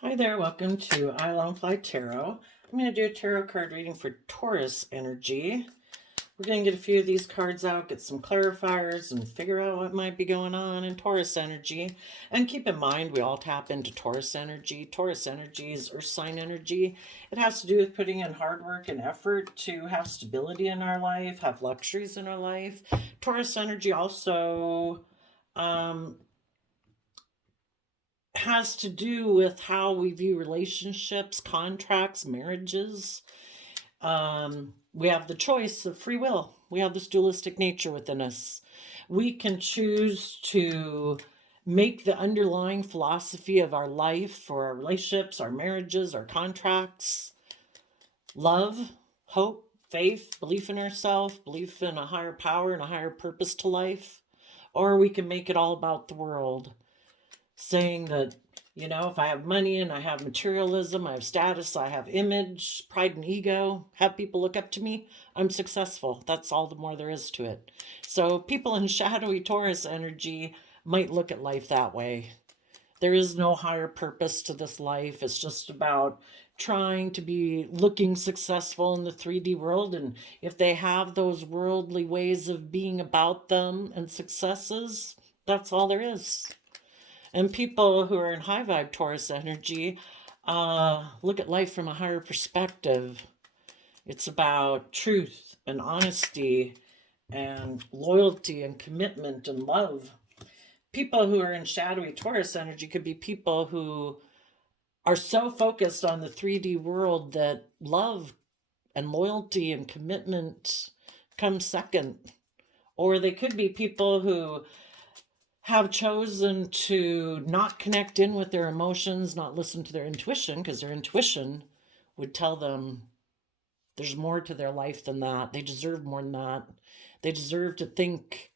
Hi there, welcome to I Long Fly Tarot. I'm going to do a tarot card reading for Taurus energy. We're going to get a few of these cards out, get some clarifiers, and figure out what might be going on in Taurus energy. And keep in mind, we all tap into Taurus energy. Taurus energy is Earth sign energy. It has to do with putting in hard work and effort to have stability in our life, have luxuries in our life. Taurus energy also has to do with how we view relationships, contracts, marriages. We have the choice of free will. We have this dualistic nature within us. We can choose to make the underlying philosophy of our life, for our relationships, our marriages, our contracts, love, hope, faith, belief in ourselves, belief in a higher power and a higher purpose to life. Or we can make it all about the world, saying that, if I have money and I have materialism, I have status, I have image, pride and ego, have people look up to me, I'm successful. That's all the more there is to it. So people in shadowy Taurus energy might look at life that way. There is no higher purpose to this life. It's just about trying to be looking successful in the 3D world. And if they have those worldly ways of being about them and successes, that's all there is. And people who are in high vibe Taurus energy look at life from a higher perspective. It's about truth and honesty and loyalty and commitment and love. People who are in shadowy Taurus energy could be people who are so focused on the 3D world that love and loyalty and commitment come second. Or they could be people who have chosen to not connect in with their emotions, not listen to their intuition, because their intuition would tell them there's more to their life than that. They deserve more than that. They deserve to think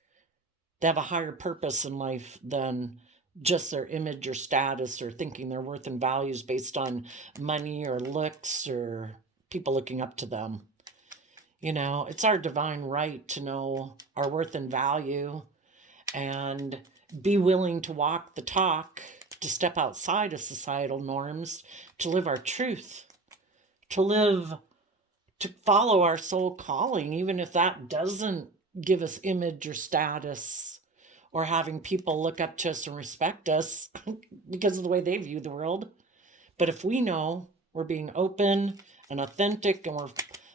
they have a higher purpose in life than just their image or status, or thinking their worth and values based on money or looks or people looking up to them. It's our divine right to know our worth and value and be willing to walk the talk, to step outside of societal norms, to live our truth, to follow our soul calling, even if that doesn't give us image or status, or having people look up to us and respect us because of the way they view the world. But if we know we're being open and authentic and we're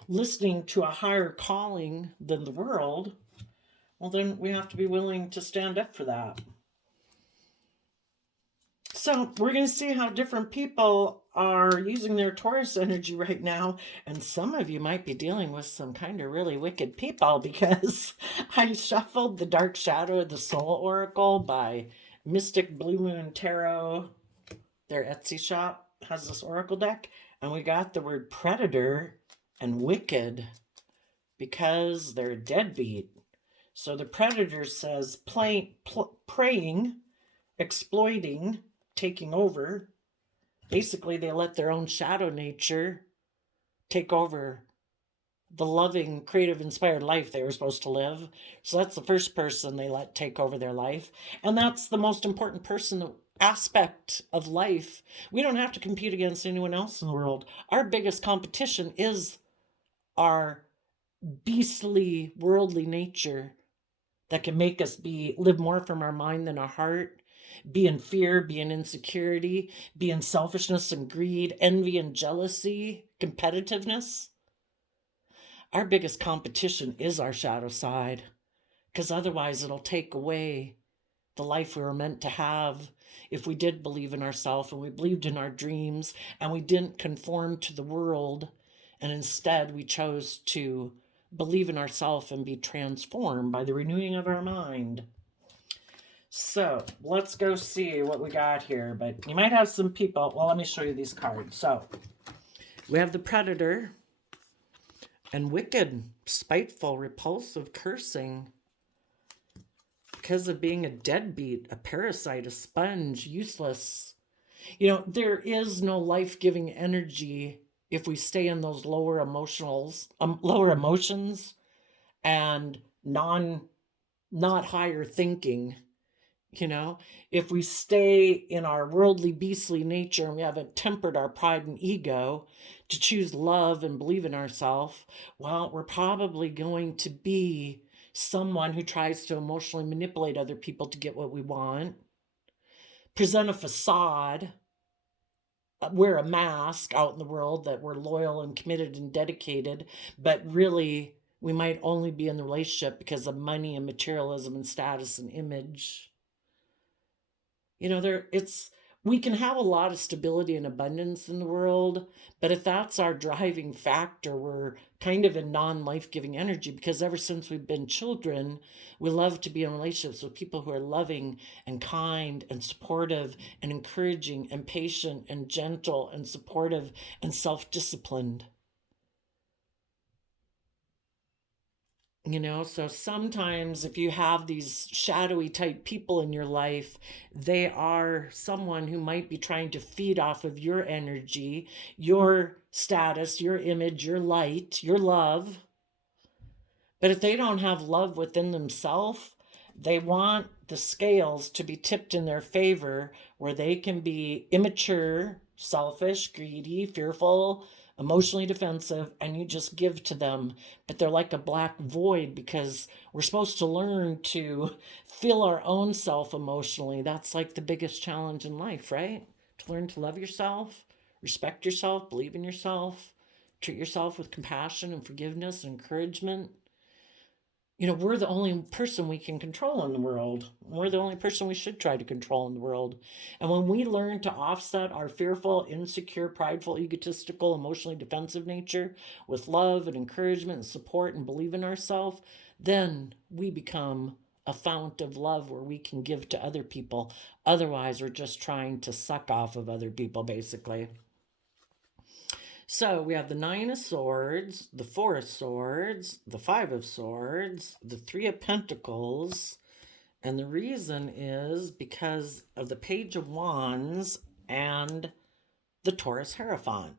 listening to a higher calling than the world, well, then we have to be willing to stand up for that. So we're going to see how different people are using their Taurus energy right now. And some of you might be dealing with some kind of really wicked people, because I shuffled the Dark Shadow of the Soul Oracle by Mystic Blue Moon Tarot. Their Etsy shop has this oracle deck. And we got the word predator and wicked because they're a deadbeat. So the predator says preying, exploiting, taking over. Basically, they let their own shadow nature take over the loving, creative, inspired life they were supposed to live. So that's the first person they let take over their life. And that's the most important aspect of life. We don't have to compete against anyone else in the world. Our biggest competition is our beastly, worldly nature that can make us live more from our mind than our heart, be in fear, be in insecurity, be in selfishness and greed, envy and jealousy, competitiveness. Our biggest competition is our shadow side, because otherwise it'll take away the life we were meant to have if we did believe in ourselves and we believed in our dreams and we didn't conform to the world, and instead we chose to believe in ourselves and be transformed by the renewing of our mind. So let's go see what we got here. But you might have some people. Well, let me show you these cards. So we have the predator and wicked, spiteful, repulsive, cursing, because of being a deadbeat, a parasite, a sponge, useless. There is no life-giving energy if we stay in those lower emotions and not higher thinking. You know, if we stay in our worldly, beastly nature and we haven't tempered our pride and ego to choose love and believe in ourselves, well, we're probably going to be someone who tries to emotionally manipulate other people to get what we want, present a facade, wear a mask out in the world that we're loyal and committed and dedicated, but really we might only be in the relationship because of money and materialism and status and image. You know, we can have a lot of stability and abundance in the world, but if that's our driving factor, we're kind of in non-life-giving energy, because ever since we've been children, we love to be in relationships with people who are loving and kind and supportive and encouraging and patient and gentle and supportive and self-disciplined. You know, so sometimes if you have these shadowy type people in your life, they are someone who might be trying to feed off of your energy, your status, your image, your light, your love. But if they don't have love within themselves, they want the scales to be tipped in their favor, where they can be immature, selfish, greedy, fearful, emotionally defensive, and you just give to them. But they're like a black void, because we're supposed to learn to fill our own self emotionally. That's like the biggest challenge in life, right? To learn to love yourself, respect yourself, believe in yourself, treat yourself with compassion and forgiveness and encouragement. You know, we're the only person we can control in the world. We're the only person we should try to control in the world. And when we learn to offset our fearful, insecure, prideful, egotistical, emotionally defensive nature with love and encouragement and support and believe in ourselves, then we become a fount of love where we can give to other people. Otherwise, we're just trying to suck off of other people, basically. So we have the Nine of Swords, the Four of Swords, the Five of Swords, the Three of Pentacles. And the reason is because of the Page of Wands and the Taurus Hierophant.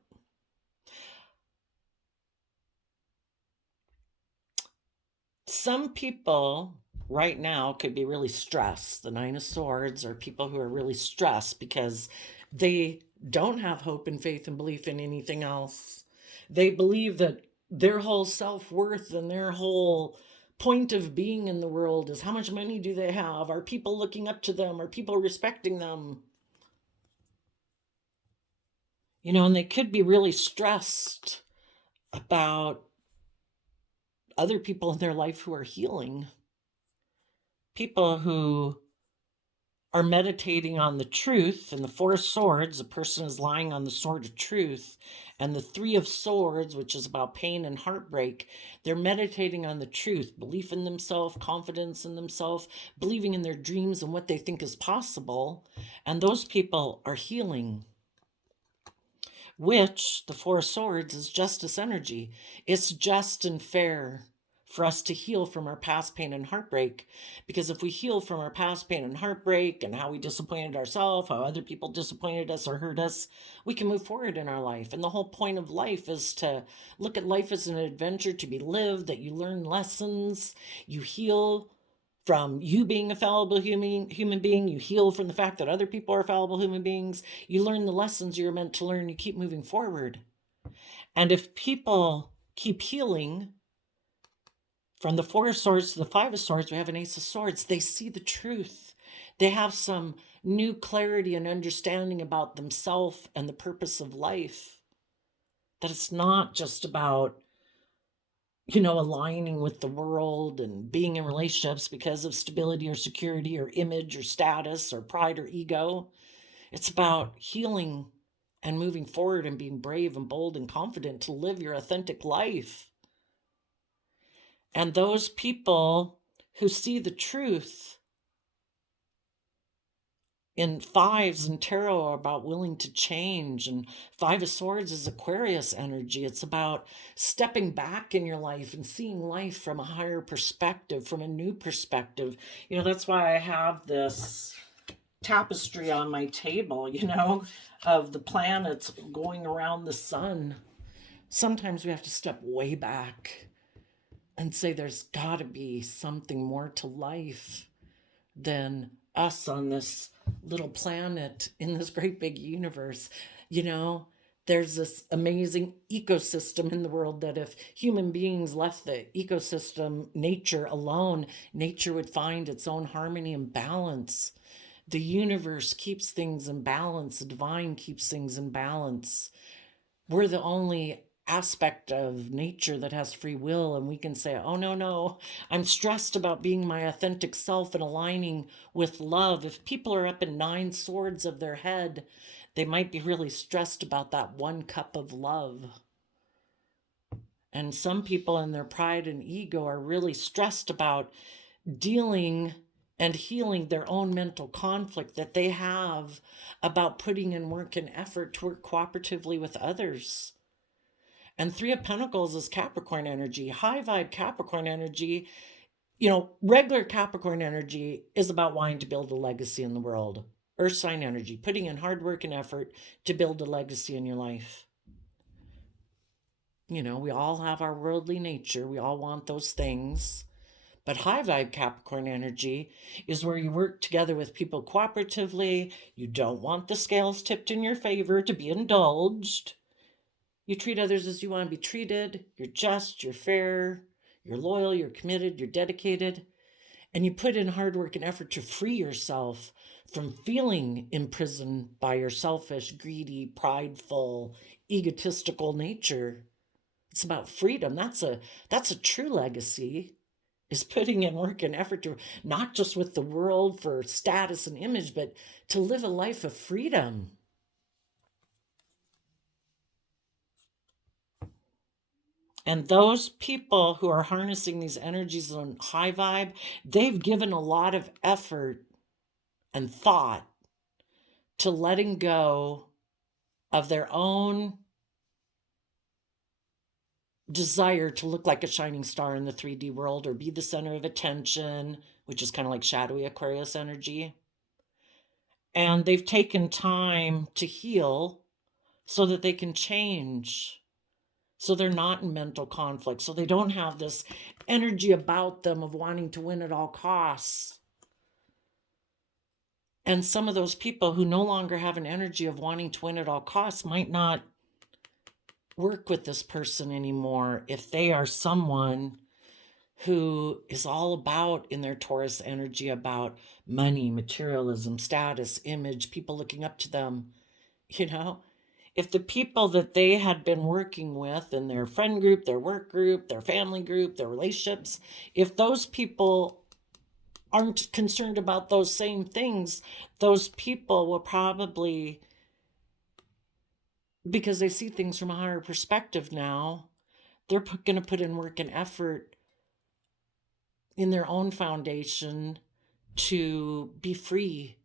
Some people right now could be really stressed. The Nine of Swords are people who are really stressed because they don't have hope and faith and belief in anything else. They believe that their whole self-worth and their whole point of being in the world is how much money do they have? Are people looking up to them? Are people respecting them? You know, and they could be really stressed about other people in their life who are healing. People who are meditating on the truth, and the Four of Swords, a person is lying on the sword of truth, and the Three of Swords, which is about pain and heartbreak, they're meditating on the truth, belief in themselves, confidence in themselves, believing in their dreams and what they think is possible, and those people are healing. Which, the Four of Swords, is justice energy. It's just and fair for us to heal from our past pain and heartbreak. Because if we heal from our past pain and heartbreak and how we disappointed ourselves, how other people disappointed us or hurt us, we can move forward in our life. And the whole point of life is to look at life as an adventure to be lived, that you learn lessons, you heal from you being a fallible human being, you heal from the fact that other people are fallible human beings, you learn the lessons you're meant to learn, you keep moving forward. And if people keep healing from the Four of Swords to the Five of Swords, we have an Ace of Swords. They see the truth. They have some new clarity and understanding about themselves and the purpose of life. That it's not just about, you know, aligning with the world and being in relationships because of stability or security or image or status or pride or ego. It's about healing and moving forward and being brave and bold and confident to live your authentic life. And those people who see the truth in fives and tarot are about willing to change, and Five of Swords is Aquarius energy. It's about stepping back in your life and seeing life from a higher perspective, from a new perspective. You know, that's why I have this tapestry on my table, you know, of the planets going around the sun. Sometimes we have to step way back and say there's got to be something more to life than us on this little planet in this great big universe. You know, there's this amazing ecosystem in the world that if human beings left the ecosystem, nature alone, nature would find its own harmony and balance. The universe keeps things in balance, the divine keeps things in balance. We're the only aspect of nature that has free will, and we can say, oh no, no, I'm stressed about being my authentic self and aligning with love. If people are up in 9 swords of their head, they might be really stressed about that 1 cup of love. And some people in their pride and ego are really stressed about dealing and healing their own mental conflict that they have about putting in work and effort to work cooperatively with others. And 3 of Pentacles is Capricorn energy, high vibe Capricorn energy. You know, regular Capricorn energy is about wanting to build a legacy in the world. Earth sign energy, putting in hard work and effort to build a legacy in your life. You know, we all have our worldly nature. We all want those things. But high vibe Capricorn energy is where you work together with people cooperatively. You don't want the scales tipped in your favor to be indulged. You treat others as you want to be treated. You're just, you're fair, you're loyal, you're committed, you're dedicated. And you put in hard work and effort to free yourself from feeling imprisoned by your selfish, greedy, prideful, egotistical nature. It's about freedom. That's a true legacy, is putting in work and effort to not just with the world for status and image, but to live a life of freedom. And those people who are harnessing these energies on high vibe, they've given a lot of effort and thought to letting go of their own desire to look like a shining star in the 3D world or be the center of attention, which is kind of like shadowy Aquarius energy. And they've taken time to heal so that they can change, so they're not in mental conflict, so they don't have this energy about them of wanting to win at all costs. And some of those people who no longer have an energy of wanting to win at all costs might not work with this person anymore if they are someone who is all about, in their Taurus energy, about money, materialism, status, image, people looking up to them. You know, if the people that they had been working with in their friend group, their work group, their family group, their relationships, if those people aren't concerned about those same things, those people will probably, because they see things from a higher perspective now, they're going to put in work and effort in their own foundation to be free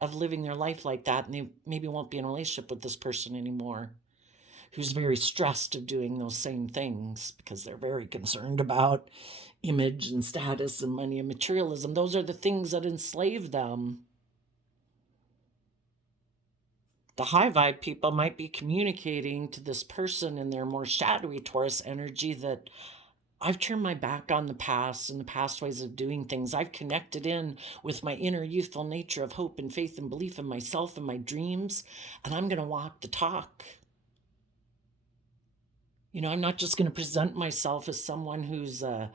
of living their life like that. And they maybe won't be in a relationship with this person anymore who's very stressed of doing those same things because they're very concerned about image and status and money and materialism. Those are the things that enslave them. The high vibe people might be communicating to this person in their more shadowy Taurus energy that I've turned my back on the past and the past ways of doing things. I've connected in with my inner youthful nature of hope and faith and belief in myself and my dreams, and I'm going to walk the talk. You know, I'm not just going to present myself as someone who's a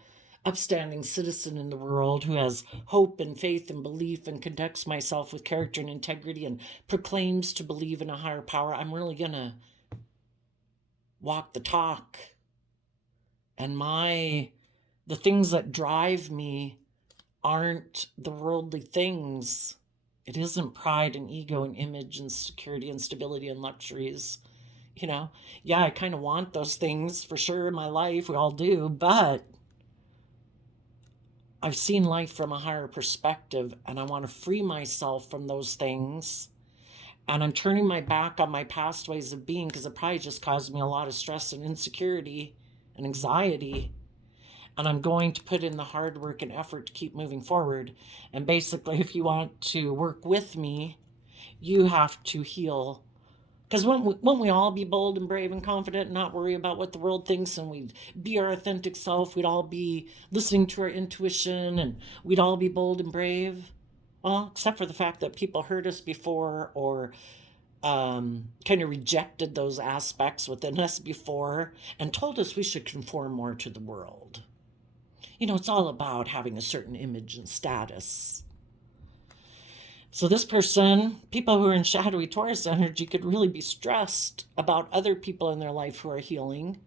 upstanding citizen in the world who has hope and faith and belief and conducts myself with character and integrity and proclaims to believe in a higher power. I'm really going to walk the talk. And the things that drive me aren't the worldly things. It isn't pride and ego and image and security and stability and luxuries. You know, yeah, I kind of want those things for sure in my life. We all do, but I've seen life from a higher perspective, and I want to free myself from those things. And I'm turning my back on my past ways of being because it probably just caused me a lot of stress and insecurity and anxiety. And I'm going to put in the hard work and effort to keep moving forward. And basically, if you want to work with me, you have to heal. Because when we all be bold and brave and confident and not worry about what the world thinks, and we'd be our authentic self, we'd all be listening to our intuition, and we'd all be bold and brave. Well, except for the fact that people hurt us before or kind of rejected those aspects within us before and told us we should conform more to the world. It's all about having a certain image and status. So, this person, people who are in shadowy Taurus energy, could really be stressed about other people in their life who are healing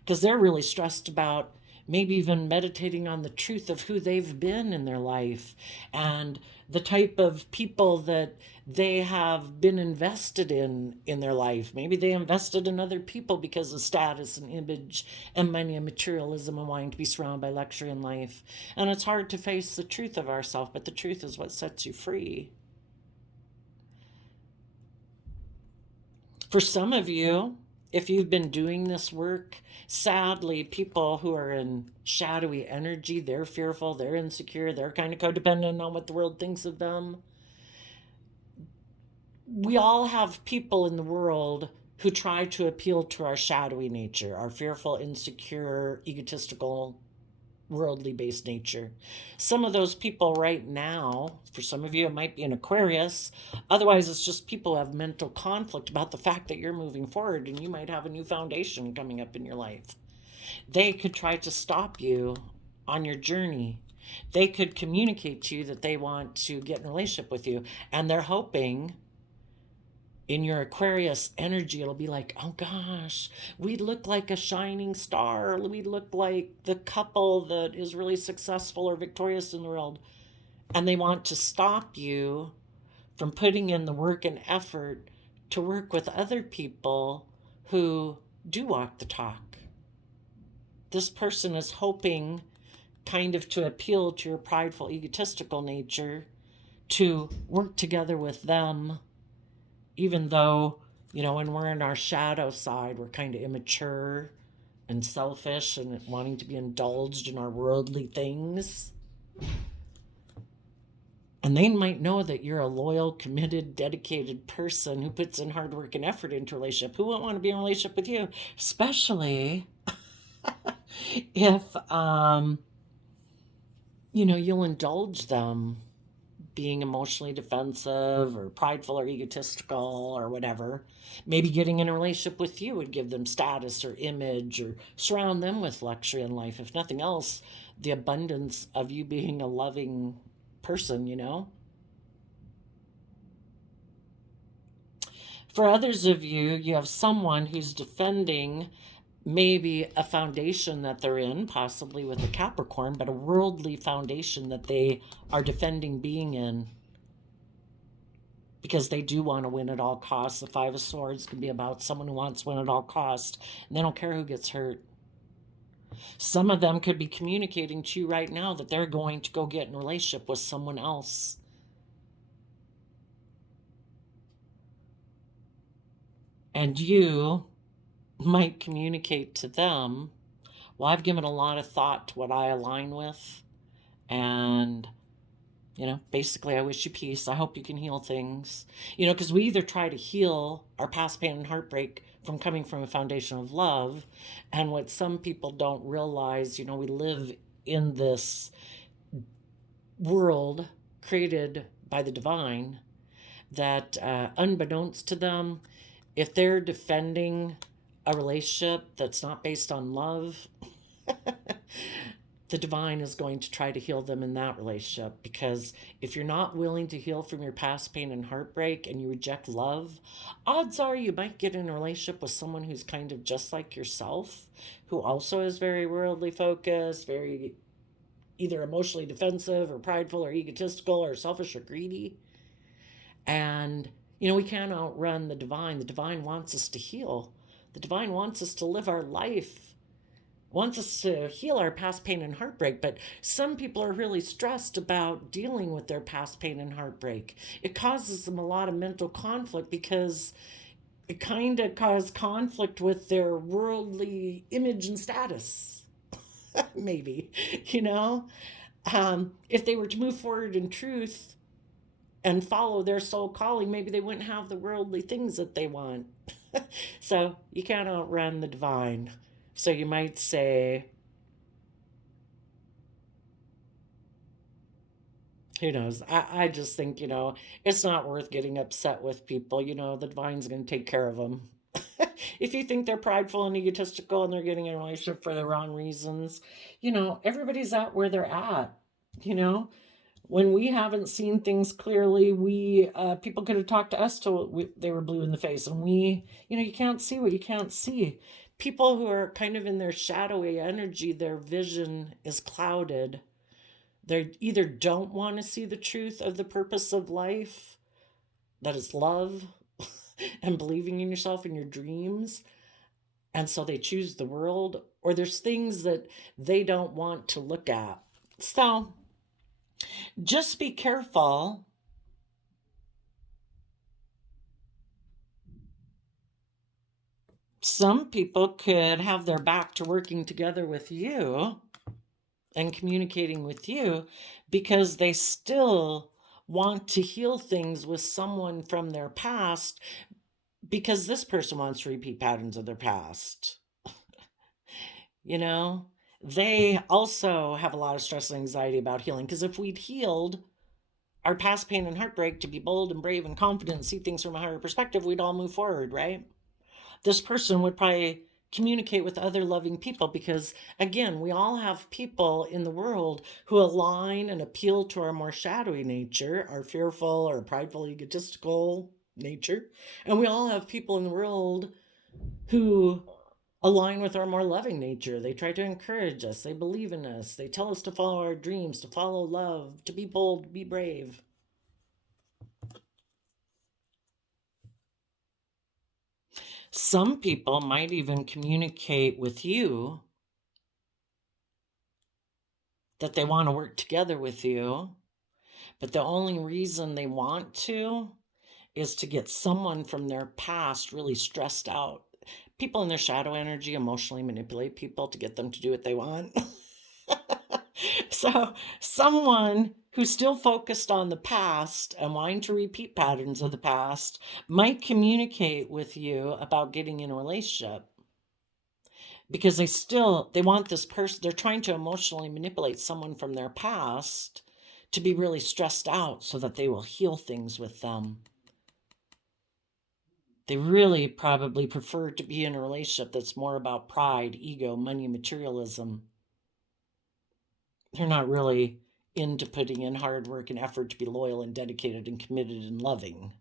because they're really stressed about maybe even meditating on the truth of who they've been in their life and the type of people that they have been invested in their life. Maybe they invested in other people because of status and image and money and materialism and wanting to be surrounded by luxury in life. And it's hard to face the truth of ourselves, but the truth is what sets you free. For some of you, if you've been doing this work, sadly, people who are in shadowy energy, they're fearful, they're insecure, they're kind of codependent on what the world thinks of them. We all have people in the world who try to appeal to our shadowy nature, our fearful, insecure, egotistical, worldly based nature. Some of those people right now, for some of you, it might be an Aquarius. Otherwise, it's just people who have mental conflict about the fact that you're moving forward and you might have a new foundation coming up in your life. They could try to stop you on your journey. They could communicate to you that they want to get in a relationship with you, and they're hoping in your Aquarius energy, it'll be like, oh gosh, we look like a shining star. We look like the couple that is really successful or victorious in the world. And they want to stop you from putting in the work and effort to work with other people who do walk the talk. This person is hoping kind of to appeal to your prideful, egotistical nature, to work together with them, even though, when we're in our shadow side, we're kind of immature and selfish and wanting to be indulged in our worldly things. And they might know that you're a loyal, committed, dedicated person who puts in hard work and effort into a relationship. Who wouldn't want to be in a relationship with you? Especially if, you'll indulge them being emotionally defensive or prideful or egotistical or whatever. Maybe getting in a relationship with you would give them status or image or surround them with luxury in life. If nothing else, the abundance of you being a loving person, For others of you, you have someone who's defending maybe a foundation that they're in, possibly with a Capricorn, but a worldly foundation that they are defending being in because they do want to win at all costs. The Five of Swords can be about someone who wants to win at all costs, and they don't care who gets hurt. Some of them could be communicating to you right now that they're going to go get in a relationship with someone else. And you might communicate to them, well, I've given a lot of thought to what I align with, and basically, I wish you peace. I hope you can heal things. Because we either try to heal our past pain and heartbreak from coming from a foundation of love, and what some people don't realize, we live in this world created by the divine that, unbeknownst to them, if they're defending a relationship that's not based on love, the divine is going to try to heal them in that relationship. Because if you're not willing to heal from your past pain and heartbreak and you reject love, odds are you might get in a relationship with someone who's kind of just like yourself, who also is very worldly focused, very either emotionally defensive or prideful or egotistical or selfish or greedy. And, we can't outrun the divine. The divine wants us to heal. The divine wants us to live our life, wants us to heal our past pain and heartbreak. But some people are really stressed about dealing with their past pain and heartbreak. It causes them a lot of mental conflict because it kind of causes conflict with their worldly image and status. Maybe, if they were to move forward in truth and follow their soul calling, maybe they wouldn't have the worldly things that they want. So you can't outrun the divine. So you might say, Who knows? I just think, it's not worth getting upset with people. The divine's going to take care of them. If you think they're prideful and egotistical and they're getting in a relationship for the wrong reasons, everybody's at where they're at. You know, when we haven't seen things clearly, we people could have talked to us till they were blue in the face, and you can't see what you can't see. People who are kind of in their shadowy energy, their vision is clouded. They either don't want to see the truth of the purpose of life, that is love, and believing in yourself and your dreams, and so they choose the world, or there's things that they don't want to look at. So just be careful. Some people could have their back to working together with you and communicating with you because they still want to heal things with someone from their past, because this person wants to repeat patterns of their past. They also have a lot of stress and anxiety about healing, because if we'd healed our past pain and heartbreak to be bold and brave and confident and see things from a higher perspective, we'd all move forward, right? This person would probably communicate with other loving people, because again, we all have people in the world who align and appeal to our more shadowy nature, our fearful or prideful egotistical nature, and we all have people in the world who align with our more loving nature. They try to encourage us, they believe in us, they tell us to follow our dreams, to follow love, to be bold, to be brave. Some people might even communicate with you that they want to work together with you, but the only reason they want to is to get someone from their past really stressed out. People in their shadow energy emotionally manipulate people to get them to do what they want. So someone who's still focused on the past and wanting to repeat patterns of the past might communicate with you about getting in a relationship, because they want this person. They're trying to emotionally manipulate someone from their past to be really stressed out so that they will heal things with them. They really probably prefer to be in a relationship that's more about pride, ego, money, materialism. They're not really into putting in hard work and effort to be loyal and dedicated and committed and loving.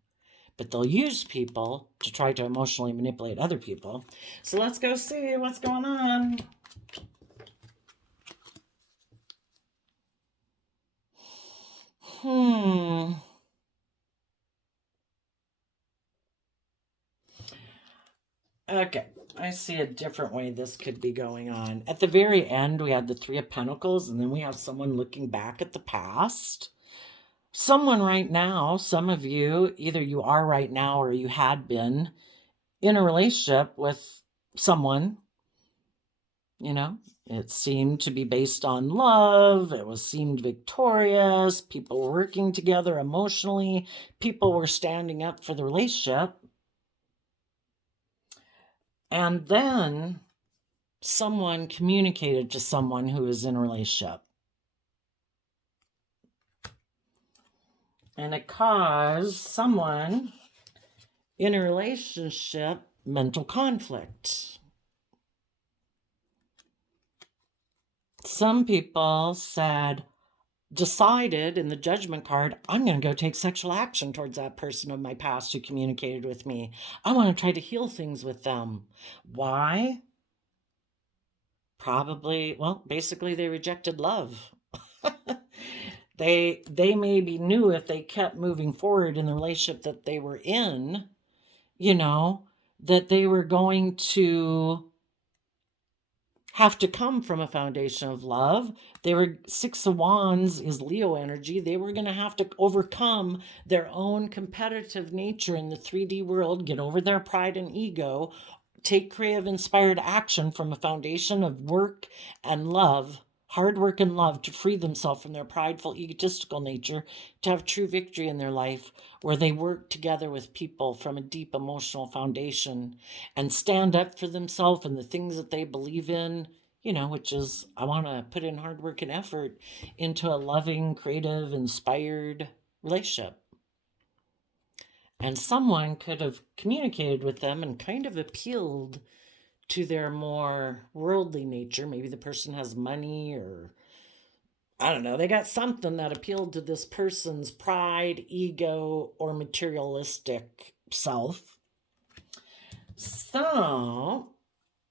But they'll use people to try to emotionally manipulate other people. So let's go see what's going on. Okay, I see a different way this could be going on. At the very end, we had the Three of Pentacles, and then we have someone looking back at the past. Someone right now, some of you, either you are right now or you had been in a relationship with someone. It seemed to be based on love. It seemed victorious. People were working together emotionally. People were standing up for the relationship. And then someone communicated to someone who is in a relationship. And it caused someone in a relationship mental conflict. Some people decided in the Judgment card, I'm going to go take sexual action towards that person of my past who communicated with me. I want to try to heal things with them. Why? Basically they rejected love. They maybe knew if they kept moving forward in the relationship that they were in, that they were going to have to come from a foundation of love. Six of Wands is Leo energy. They were going to have to overcome their own competitive nature in the 3D world, get over their pride and ego, take creative inspired action from a foundation of work and love, hard work and love, to free themselves from their prideful egotistical nature, to have true victory in their life, where they work together with people from a deep emotional foundation and stand up for themselves and the things that they believe in which is I want to put in hard work and effort into a loving, creative, inspired relationship. And someone could have communicated with them and kind of appealed to their more worldly nature. Maybe the person has money, or I don't know, they got something that appealed to this person's pride, ego, or materialistic self. So,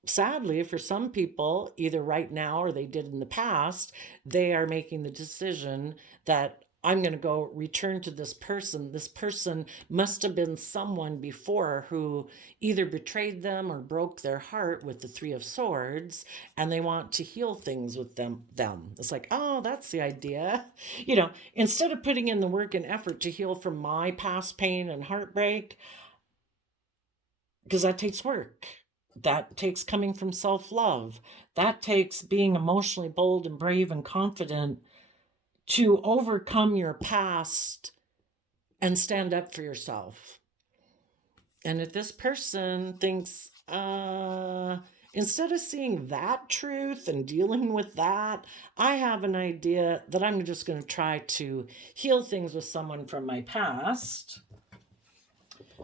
sadly, for some people, either right now or they did in the past, they are making the decision that I'm going to go return to this person. This person must have been someone before who either betrayed them or broke their heart with the Three of Swords, and they want to heal things with them. It's like, oh, that's the idea. Instead of putting in the work and effort to heal from my past pain and heartbreak, because that takes work. That takes coming from self love. That takes being emotionally bold and brave and confident to overcome your past and stand up for yourself. And if this person thinks, instead of seeing that truth and dealing with that, I have an idea that I'm just going to try to heal things with someone from my past.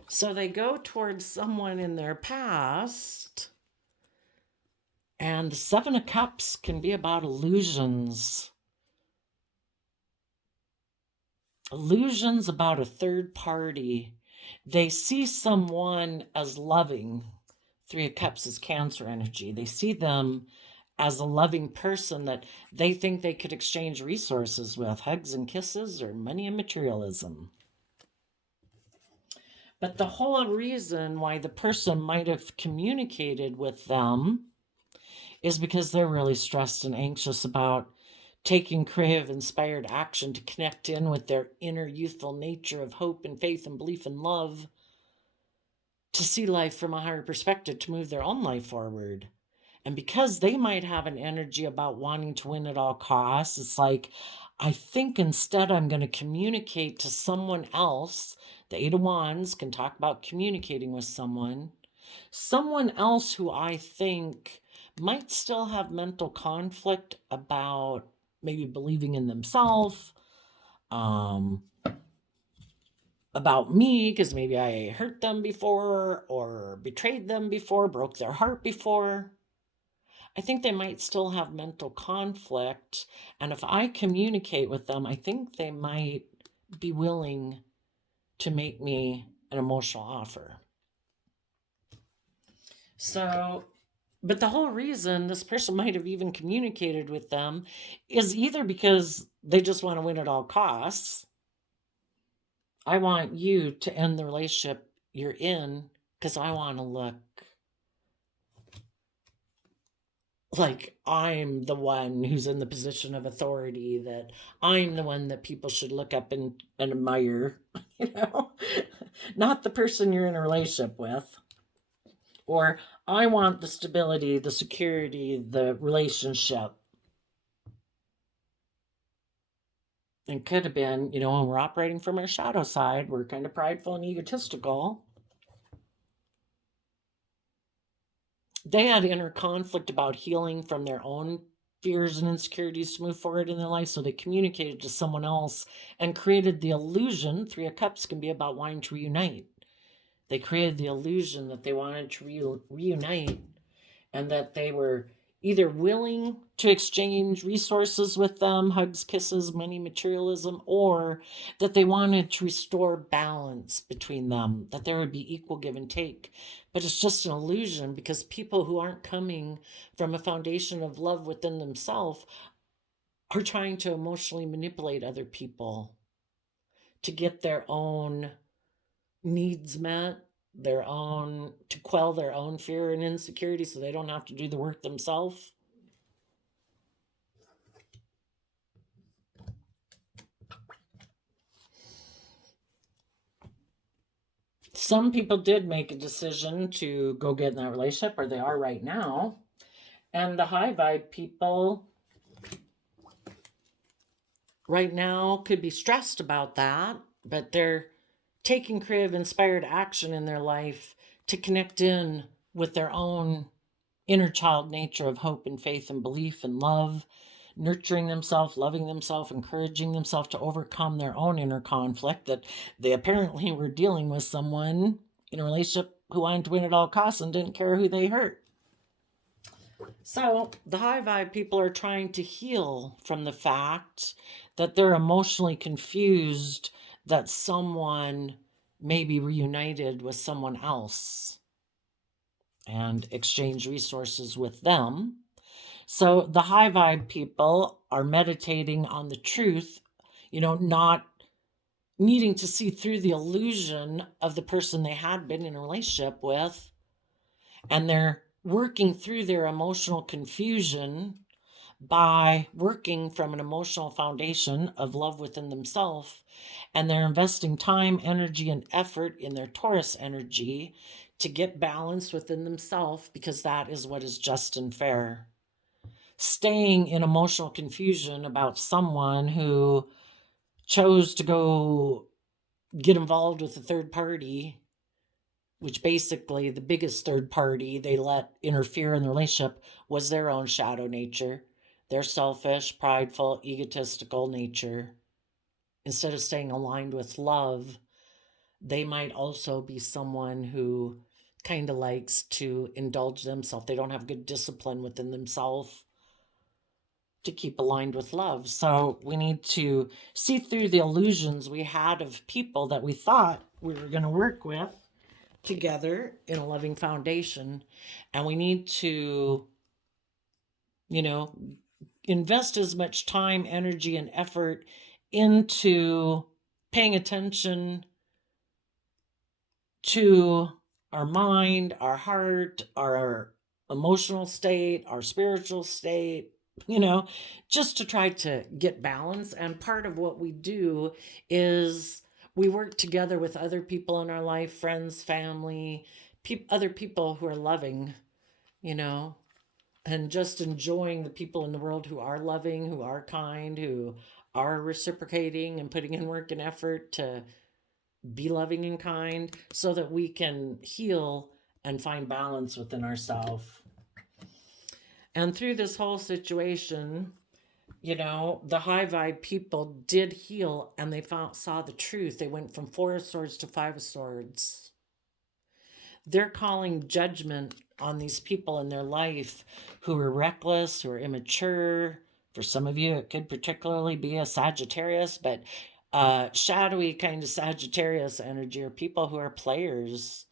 So they go towards someone in their past. And the Seven of Cups can be about illusions. Illusions about a third party. They see someone as loving. Three of Cups is Cancer energy. They see them as a loving person that they think they could exchange resources with, hugs and kisses, or money and materialism. But the whole reason why the person might have communicated with them is because they're really stressed and anxious about taking creative, inspired action to connect in with their inner youthful nature of hope and faith and belief and love, to see life from a higher perspective, to move their own life forward. And because they might have an energy about wanting to win at all costs, it's like, I think instead I'm going to communicate to someone else. The Eight of Wands can talk about communicating with someone else who I think might still have mental conflict about maybe believing in themselves, about me, because maybe I hurt them before or betrayed them before, broke their heart before. I think they might still have mental conflict. And if I communicate with them, I think they might be willing to make me an emotional offer. So, but the whole reason this person might have even communicated with them is either because they just want to win at all costs. I want you to end the relationship you're in because I want to look like I'm the one who's in the position of authority, that I'm the one that people should look up and admire, not the person you're in a relationship with. Or I want the stability, the security, the relationship. It could have been, when we're operating from our shadow side, we're kind of prideful and egotistical. They had inner conflict about healing from their own fears and insecurities to move forward in their life. So they communicated to someone else and created the illusion. Three of Cups can be about wanting to reunite. They created the illusion that they wanted to reunite, and that they were either willing to exchange resources with them, hugs, kisses, money, materialism, or that they wanted to restore balance between them, that there would be equal give and take. But it's just an illusion, because people who aren't coming from a foundation of love within themselves are trying to emotionally manipulate other people to get their own needs met, to quell their own fear and insecurity so they don't have to do the work themselves. Some people did make a decision to go get in that relationship, or they are right now. And the high vibe people right now could be stressed about that, but they're taking creative, inspired action in their life to connect in with their own inner child nature of hope and faith and belief and love, nurturing themselves, loving themselves, encouraging themselves to overcome their own inner conflict, that they apparently were dealing with someone in a relationship who wanted to win at all costs and didn't care who they hurt. So the high vibe people are trying to heal from the fact that they're emotionally confused that someone may be reunited with someone else and exchange resources with them. So the high vibe people are meditating on the truth, not needing to see through the illusion of the person they had been in a relationship with. And they're working through their emotional confusion by working from an emotional foundation of love within themselves. And they're investing time, energy, and effort in their Taurus energy to get balance within themselves, because that is what is just and fair. Staying in emotional confusion about someone who chose to go get involved with a third party, which basically the biggest third party they let interfere in the relationship was their own shadow nature, their selfish, prideful, egotistical nature. Instead of staying aligned with love, they might also be someone who kind of likes to indulge themselves. They don't have good discipline within themselves to keep aligned with love. So we need to see through the illusions we had of people that we thought we were going to work with together in a loving foundation. And we need to, invest as much time, energy, and effort into paying attention to our mind, our heart, our emotional state, our spiritual state, just to try to get balance. And part of what we do is we work together with other people in our life, friends, family, other people who are loving, and just enjoying the people in the world who are loving, who are kind, who are reciprocating and putting in work and effort to be loving and kind, so that we can heal and find balance within ourselves. And through this whole situation, the high vibe people did heal, and they saw the truth. They went from 4 of Swords to 5 of Swords. They're calling judgment on these people in their life who are reckless, who are immature. For some of you, it could particularly be a Sagittarius, but shadowy kind of Sagittarius energy are people who are players,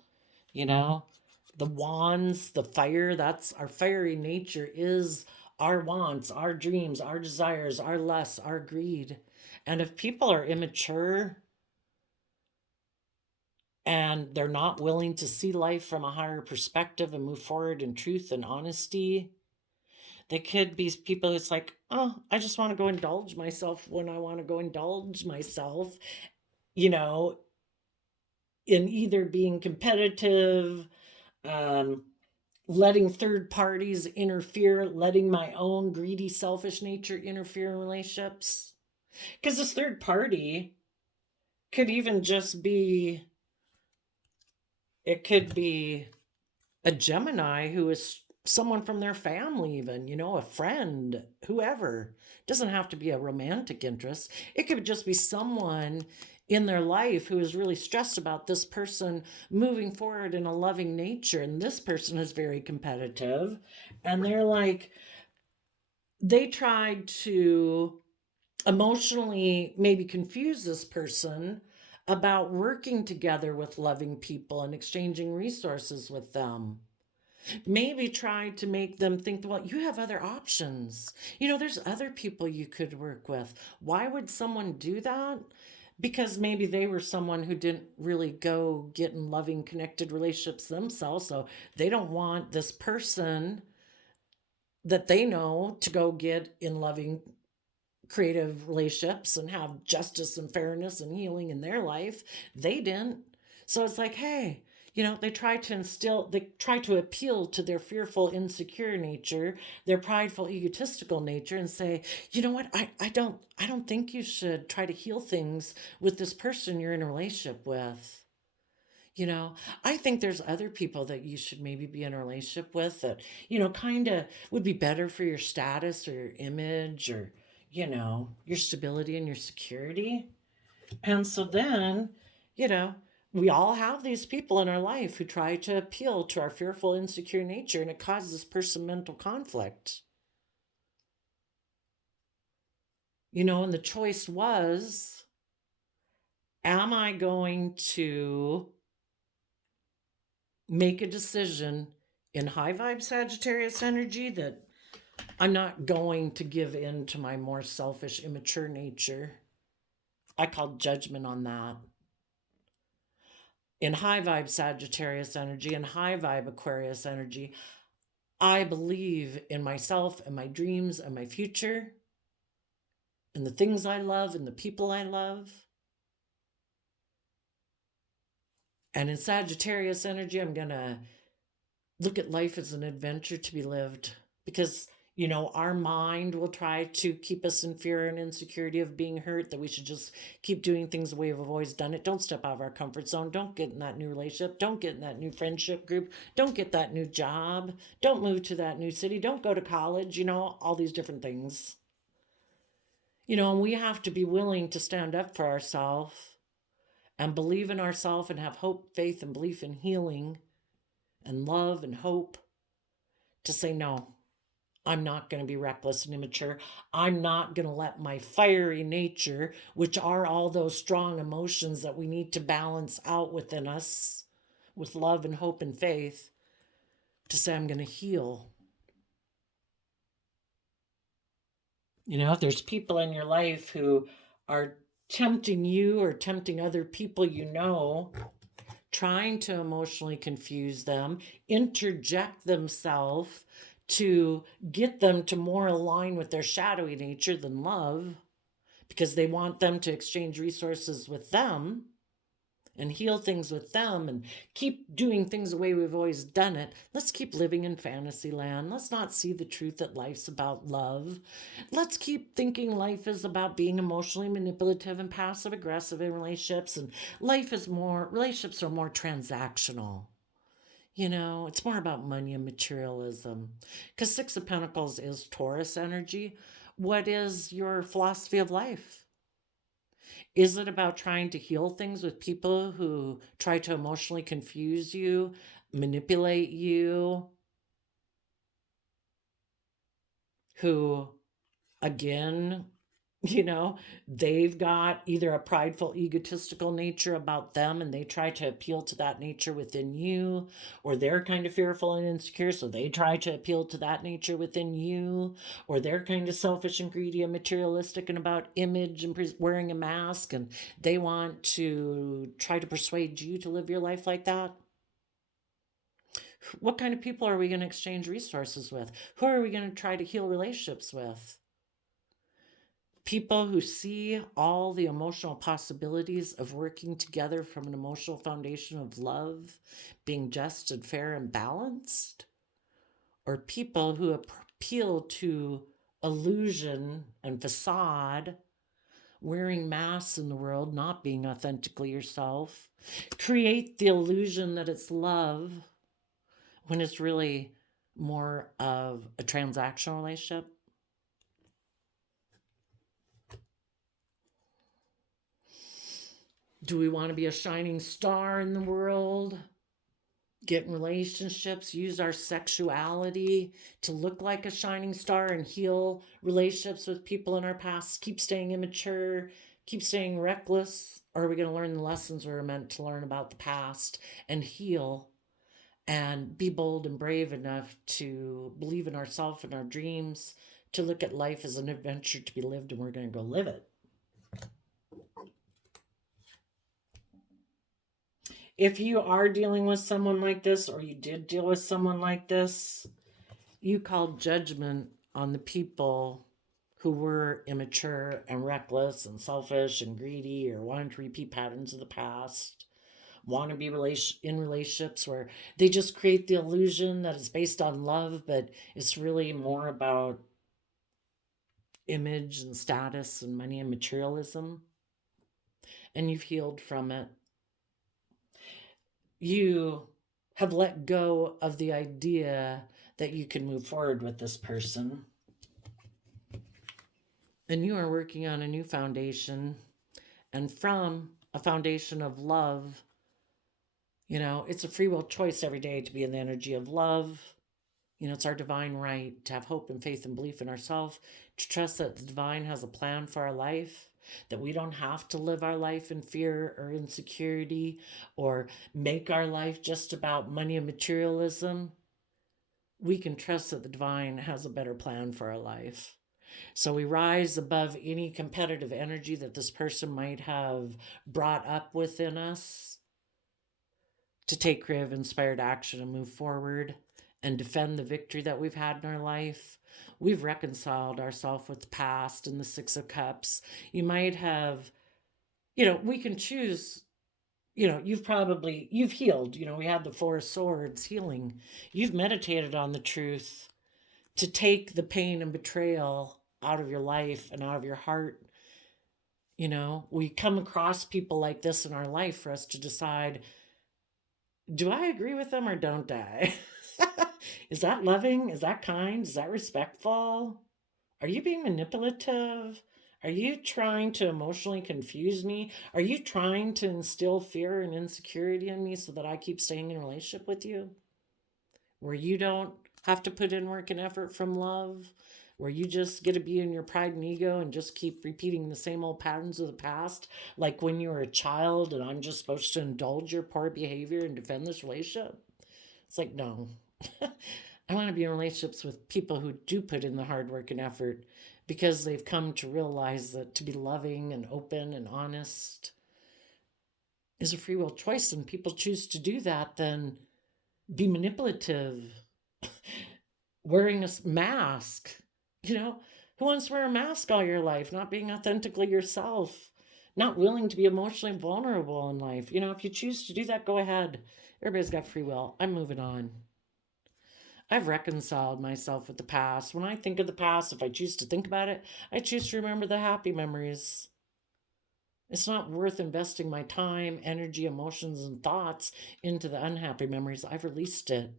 the wands, the fire, that's our fiery nature, is our wants, our dreams, our desires, our lusts, our greed. And if people are immature and they're not willing to see life from a higher perspective and move forward in truth and honesty, they could be people who's like, oh, I just want to go indulge myself when I want to go indulge myself, in either being competitive, um, letting third parties interfere, letting my own greedy, selfish nature interfere in relationships. Because this third party could even just be, it could be a Gemini who is someone from their family, even, a friend, whoever. It doesn't have to be a romantic interest. It could just be someone in their life who is really stressed about this person moving forward in a loving nature. And this person is very competitive. And they're like, they tried to emotionally maybe confuse this person about working together with loving people and exchanging resources with them. Maybe try to make them think, well, you have other options. There's other people you could work with. Why would someone do that? Because maybe they were someone who didn't really go get in loving, connected relationships themselves. So they don't want this person that they know to go get in loving, creative relationships and have justice and fairness and healing in their life. They didn't. So it's like, hey, they try to appeal to their fearful, insecure nature, their prideful, egotistical nature, and say, you know what, I don't think you should try to heal things with this person you're in a relationship with. You know, I think there's other people that you should maybe be in a relationship with that, kind of would be better for your status or your image or, your stability and your security. And so then, you know, we all have these people in our life who try to appeal to our fearful, insecure nature, and it causes person mental conflict. And the choice was, am I going to make a decision in high vibe Sagittarius energy that I'm not going to give in to my more selfish, immature nature? I call judgment on that. In high vibe Sagittarius energy and high vibe Aquarius energy, I believe in myself and my dreams and my future and the things I love and the people I love. And in Sagittarius energy, I'm going to look at life as an adventure to be lived because, our mind will try to keep us in fear and insecurity of being hurt, that we should just keep doing things the way we've always done it. Don't step out of our comfort zone. Don't get in that new relationship. Don't get in that new friendship group. Don't get that new job. Don't move to that new city. Don't go to college, all these different things. And we have to be willing to stand up for ourselves and believe in ourselves and have hope, faith, and belief in healing and love and hope to say, no, I'm not going to be reckless and immature. I'm not going to let my fiery nature, which are all those strong emotions that we need to balance out within us with love and hope and faith, to say, I'm going to heal. If there's people in your life who are tempting you or tempting other people, trying to emotionally confuse them, interject themselves to get them to more align with their shadowy nature than love, because they want them to exchange resources with them and heal things with them and keep doing things the way we've always done it. Let's keep living in fantasy land. Let's not see the truth that life's about love. Let's keep thinking life is about being emotionally manipulative and passive aggressive in relationships, and relationships are more transactional. It's more about money and materialism. Because Six of Pentacles is Taurus energy. What is your philosophy of life? Is it about trying to heal things with people who try to emotionally confuse you, manipulate you, who, again, they've got either a prideful, egotistical nature about them and they try to appeal to that nature within you, or they're kind of fearful and insecure, so they try to appeal to that nature within you, or they're kind of selfish and greedy and materialistic and about image and wearing a mask, and they want to try to persuade you to live your life like that. What kind of people are we going to exchange resources with? Who are we going to try to heal relationships with? People who see all the emotional possibilities of working together from an emotional foundation of love, being just and fair and balanced? Or people who appeal to illusion and facade, wearing masks in the world, not being authentically yourself, create the illusion that it's love when it's really more of a transactional relationship? Do we want to be a shining star in the world? Get in relationships, use our sexuality to look like a shining star and heal relationships with people in our past, keep staying immature, keep staying reckless? Or are we going to learn the lessons we're meant to learn about the past and heal and be bold and brave enough to believe in ourselves and our dreams, to look at life as an adventure to be lived, and we're going to go live it? If you are dealing with someone like this, or you did deal with someone like this, you called judgment on the people who were immature and reckless and selfish and greedy, or wanted to repeat patterns of the past, want to be in relationships where they just create the illusion that it's based on love, but it's really more about image and status and money and materialism. And you've healed from it. you have let go of the idea that you can move forward with this person. And you are working on a new foundation. And from a foundation of love, it's a free will choice every day to be in the energy of love. It's our divine right to have hope and faith and belief in ourselves, to trust that the divine has a plan for our life, that we don't have to live our life in fear or insecurity or make our life just about money and materialism. We can trust that the divine has a better plan for our life. So we rise above any competitive energy that this person might have brought up within us to take creative, inspired action and move forward and defend the victory that we've had in our life. We've reconciled ourselves with the past and the Six of Cups. You might have, we can choose, you've healed. We had the Four of Swords healing. You've meditated on the truth to take the pain and betrayal out of your life and out of your heart. We come across people like this in our life for us to decide, do I agree with them or don't I? Is that loving? Is that kind? Is that respectful? Are you being manipulative? Are you trying to emotionally confuse me? Are you trying to instill fear and insecurity in me so that I keep staying in a relationship with you? Where you don't have to put in work and effort from love? Where you just get to be in your pride and ego and just keep repeating the same old patterns of the past, like when you were a child and I'm just supposed to indulge your poor behavior and defend this relationship? It's like, no. I want to be in relationships with people who do put in the hard work and effort because they've come to realize that to be loving and open and honest is a free will choice, and people choose to do that, then be manipulative, wearing a mask. Who wants to wear a mask all your life, not being authentically yourself, not willing to be emotionally vulnerable in life? If you choose to do that, go ahead. Everybody's got free will. I'm moving on. I've reconciled myself with the past. When I think of the past, if I choose to think about it, I choose to remember the happy memories. It's not worth investing my time, energy, emotions, and thoughts into the unhappy memories. I've released it.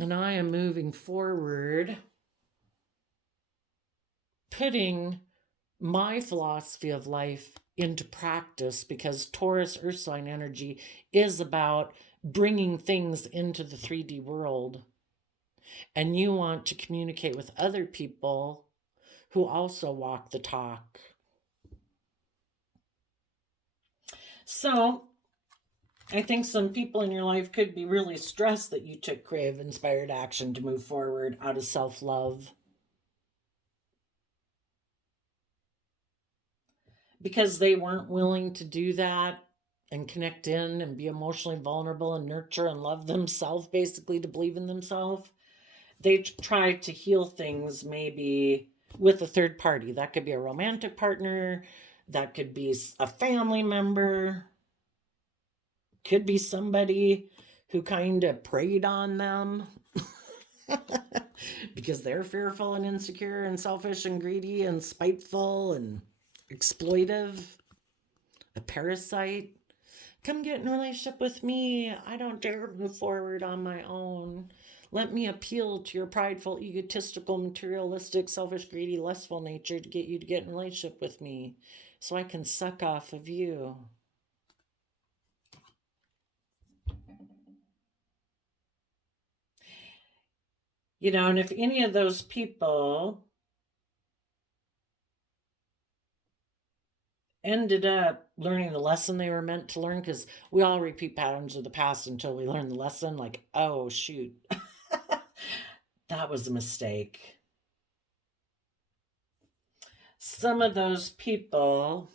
And I am moving forward, putting my philosophy of life into practice, because Taurus earth sign energy is about bringing things into the 3D world. And you want to communicate with other people who also walk the talk. So I think some people in your life could be really stressed that you took creative, inspired action to move forward out of self-love, because they weren't willing to do that and connect in and be emotionally vulnerable and nurture and love themselves, basically, to believe in themselves. They tried to heal things maybe with a third party. That could be a romantic partner, that could be a family member, could be somebody who kind of preyed on them because they're fearful and insecure and selfish and greedy and spiteful and exploitive. A parasite. Come get in a relationship with me. I don't dare move forward on my own. Let me appeal to your prideful, egotistical, materialistic, selfish, greedy, lustful nature to get you to get in a relationship with me so I can suck off of you. And if any of those people ended up learning the lesson they were meant to learn, because we all repeat patterns of the past until we learn the lesson, like, oh, shoot, that was a mistake. Some of those people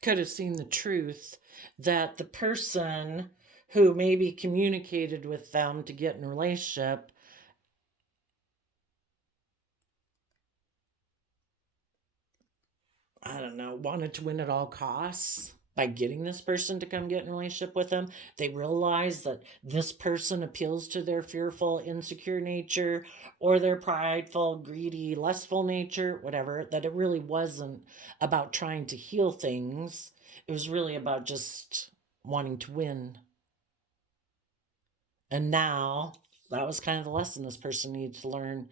could have seen the truth that the person who maybe communicated with them to get in a relationship wanted to win at all costs. by getting this person to come get in a relationship with them. They realize that this person appeals to their fearful, insecure nature or their prideful, greedy, lustful nature, whatever, that it really wasn't about trying to heal things. It was really about just wanting to win. And now that was kind of the lesson this person needs to learn.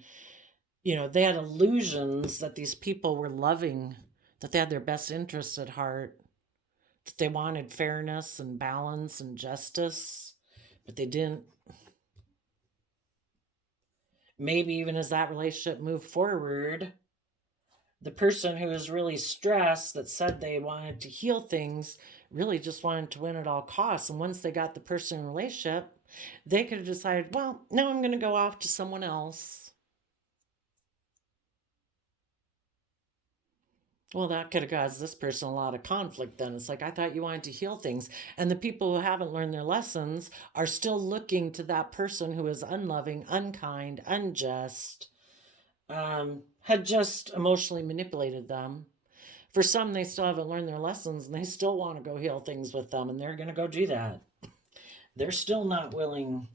They had illusions that these people were loving, that they had their best interests at heart, that they wanted fairness and balance and justice, but they didn't. Maybe even as that relationship moved forward, the person who was really stressed, that said they wanted to heal things, really just wanted to win at all costs. And once they got the person in a relationship, they could have decided, well, now I'm going to go off to someone else. Well, that could have caused this person a lot of conflict then. It's like, I thought you wanted to heal things. And the people who haven't learned their lessons are still looking to that person who is unloving, unkind, unjust, had just emotionally manipulated them. For some, they still haven't learned their lessons and they still want to go heal things with them, and they're going to go do that. They're still not willing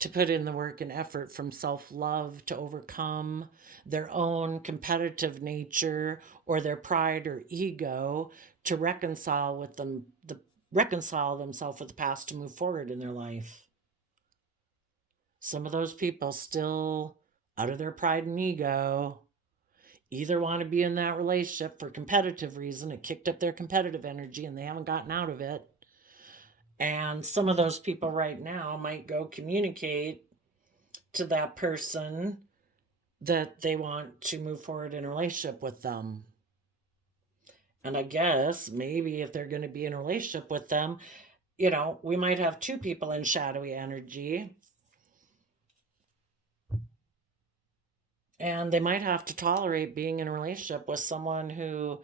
to put in the work and effort from self love to overcome their own competitive nature or their pride or ego to reconcile themselves with the past to move forward in their life. Some of those people still, out of their pride and ego, either want to be in that relationship for competitive reason. It kicked up their competitive energy and they haven't gotten out of it. And some of those people right now might go communicate to that person that they want to move forward in a relationship with them. And I guess maybe if they're going to be in a relationship with them, we might have two people in shadowy energy. And they might have to tolerate being in a relationship with someone who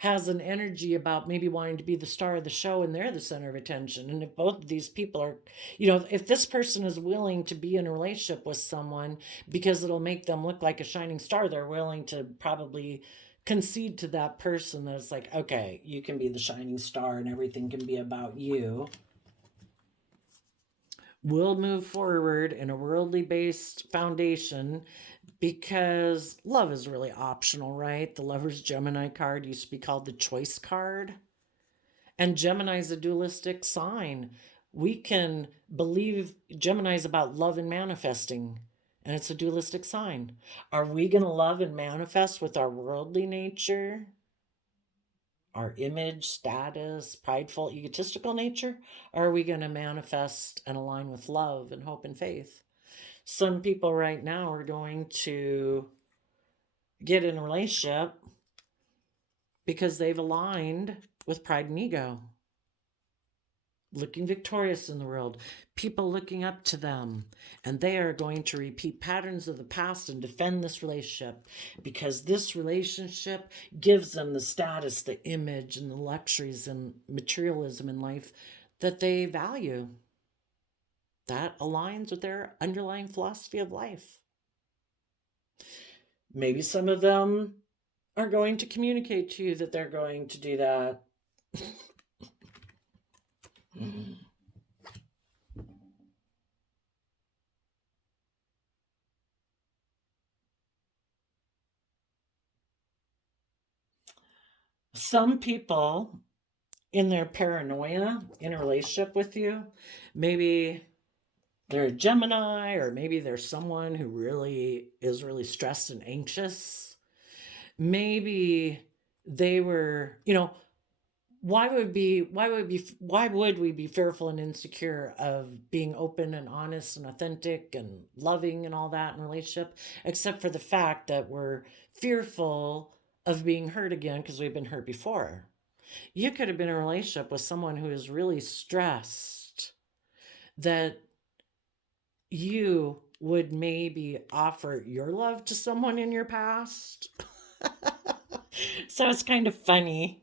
has an energy about maybe wanting to be the star of the show and they're the center of attention. And if both of these people are, if this person is willing to be in a relationship with someone because it'll make them look like a shining star, they're willing to probably concede to that person that it's like, okay, you can be the shining star and everything can be about you. We'll move forward in a worldly based foundation because love is really optional, right? The Lover's Gemini card used to be called the Choice card. And Gemini is a dualistic sign. We can believe Gemini is about love and manifesting, and it's a dualistic sign. Are we going to love and manifest with our worldly nature, our image, status, prideful, egotistical nature? Or are we going to manifest and align with love and hope and faith? Some people right now are going to get in a relationship because they've aligned with pride and ego, looking victorious in the world, people looking up to them, and they are going to repeat patterns of the past and defend this relationship because this relationship gives them the status, the image, and the luxuries and materialism in life that they value. That aligns with their underlying philosophy of life. Maybe some of them are going to communicate to you that they're going to do that. Some people, in their paranoia in a relationship with you, maybe they're a Gemini, or maybe they're someone who really is really stressed and anxious. Maybe they were, why would we be fearful and insecure of being open and honest and authentic and loving and all that in a relationship, except for the fact that we're fearful of being hurt again because we've been hurt before. You could have been in a relationship with someone who is really stressed that you would maybe offer your love to someone in your past. So it's kind of funny,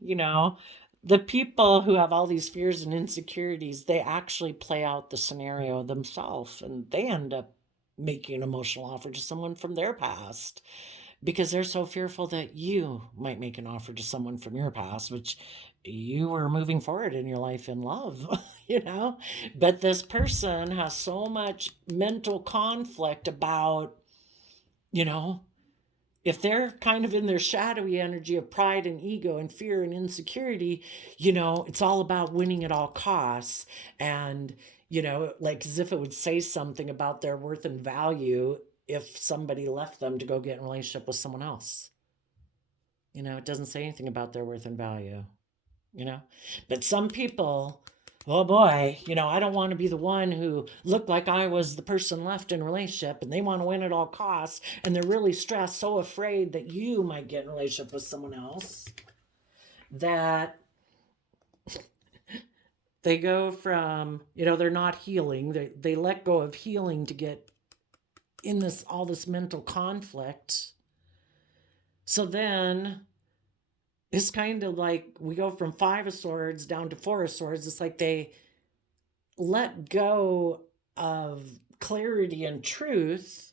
the people who have all these fears and insecurities, they actually play out the scenario themselves and they end up making an emotional offer to someone from their past because they're so fearful that you might make an offer to someone from your past, which you were moving forward in your life in love, you know? But this person has so much mental conflict about, you know, if they're kind of in their shadowy energy of pride and ego and fear and insecurity, you know, it's all about winning at all costs. And, you know, like as if it would say something about their worth and value if somebody left them to go get in a relationship with someone else. You know, it doesn't say anything about their worth and value, you know? But some people, oh boy, you know, I don't want to be the one who looked like I was the person left in a relationship, and they want to win at all costs, and they're really stressed, so afraid that you might get in a relationship with someone else, that they go from, you know, they're not healing. They let go of healing to get in this, all this mental conflict. So then it's kind of like we go from 5 of Swords down to 4 of Swords. It's like they let go of clarity and truth,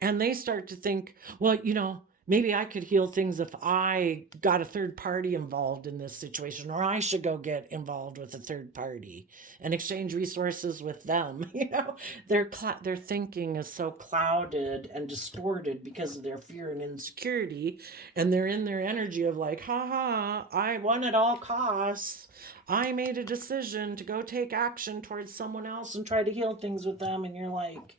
and they start to think, well, you know, maybe I could heal things if I got a third party involved in this situation, or I should go get involved with a third party and exchange resources with them. You know, their thinking is so clouded and distorted because of their fear and insecurity, and they're in their energy of like, ha ha, I won at all costs. I made a decision to go take action towards someone else and try to heal things with them. And you're like,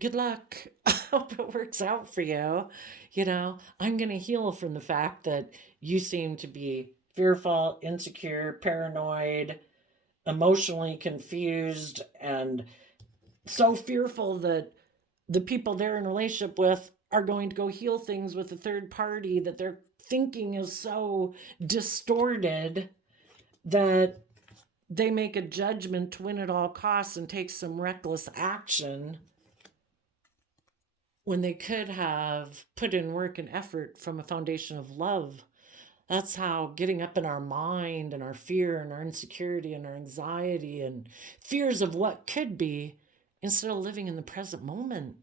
good luck. I hope it works out for you. You know, I'm going to heal from the fact that you seem to be fearful, insecure, paranoid, emotionally confused, and so fearful that the people they're in a relationship with are going to go heal things with a third party, that their thinking is so distorted that they make a judgment to win at all costs and take some reckless action when they could have put in work and effort from a foundation of love. That's how getting up in our mind and our fear and our insecurity and our anxiety and fears of what could be, instead of living in the present moment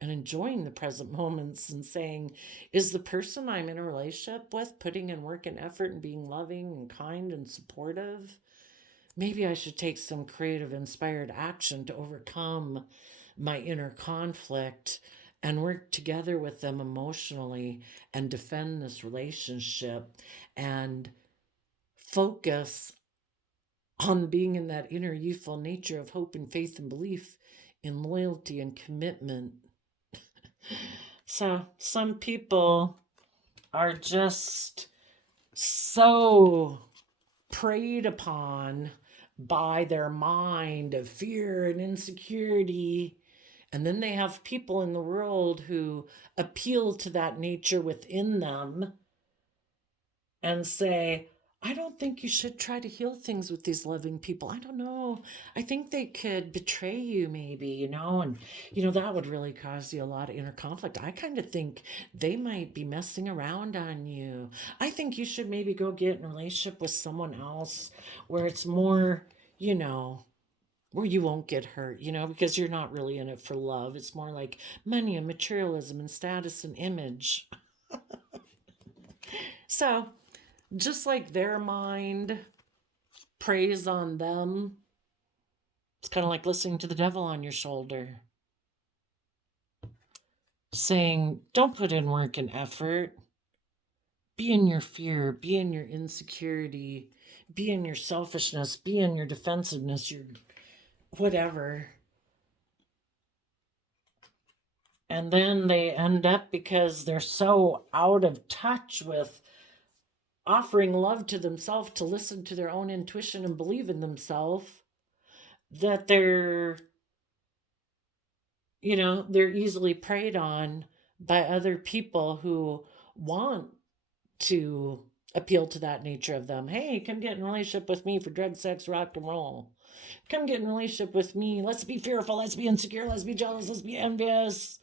and enjoying the present moments and saying, is the person I'm in a relationship with putting in work and effort and being loving and kind and supportive? Maybe I should take some creative, inspired action to overcome my inner conflict and work together with them emotionally and defend this relationship and focus on being in that inner youthful nature of hope and faith and belief in loyalty and commitment. So some people are just so preyed upon by their mind of fear and insecurity. And then they have people in the world who appeal to that nature within them and say, I don't think you should try to heal things with these loving people. I don't know. I think they could betray you, maybe, you know, and, you know, that would really cause you a lot of inner conflict. I kind of think they might be messing around on you. I think you should maybe go get in a relationship with someone else where it's more, you know, where you won't get hurt, you know, because you're not really in it for love. It's more like money and materialism and status and image. So, just like their mind preys on them, it's kind of like listening to the devil on your shoulder saying, don't put in work and effort. Be in your fear, be in your insecurity, be in your selfishness, be in your defensiveness, your whatever. And then they end up, because they're so out of touch with offering love to themselves, to listen to their own intuition and believe in themselves, that they're, you know, they're easily preyed on by other people who want to appeal to that nature of them. Hey, come get in a relationship with me for drug, sex, rock and roll. Come get in a relationship with me. Let's be fearful. Let's be insecure. Let's be jealous. Let's be envious.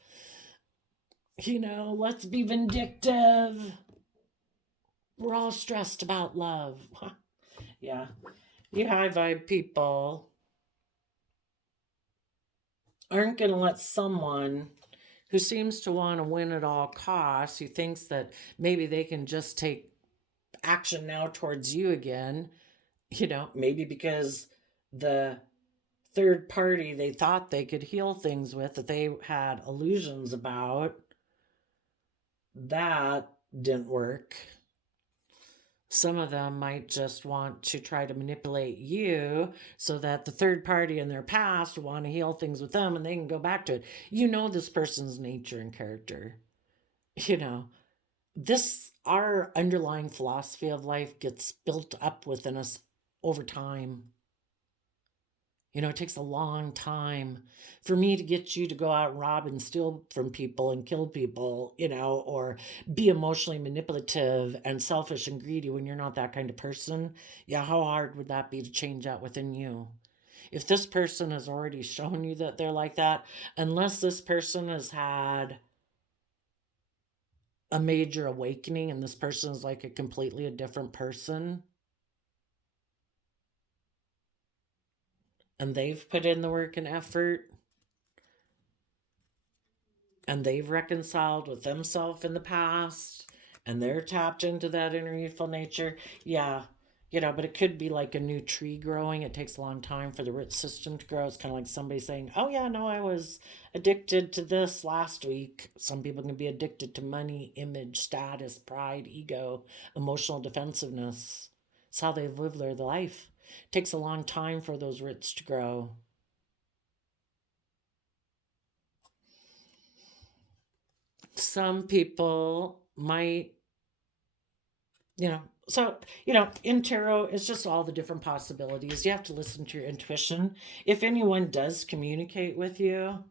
You know, let's be vindictive. We're all stressed about love. Yeah. You high vibe people aren't going to let someone who seems to want to win at all costs, who thinks that maybe they can just take action now towards you again, maybe because the third party they thought they could heal things with, that they had illusions about, that didn't work. Some of them might just want to try to manipulate you so that the third party in their past want to heal things with them and they can go back to it. This person's nature and character. You know, our underlying philosophy of life gets built up within us over time. It takes a long time for me to get you to go out and rob and steal from people and kill people, or be emotionally manipulative and selfish and greedy when you're not that kind of person. Yeah, how hard would that be to change that within you? If this person has already shown you that they're like that, unless this person has had a major awakening and this person is like a completely different person, and they've put in the work and effort, and they've reconciled with themselves in the past, and they're tapped into that inner youthful nature, yeah, but it could be like a new tree growing. It takes a long time for the root system to grow. It's kind of like somebody saying, oh yeah, no, I was addicted to this last week. Some people can be addicted to money, image, status, pride, ego, emotional defensiveness. It's how they live their life. It takes a long time for those roots to grow. Some people might, in tarot, it's just all the different possibilities. You have to listen to your intuition. If anyone does communicate with you,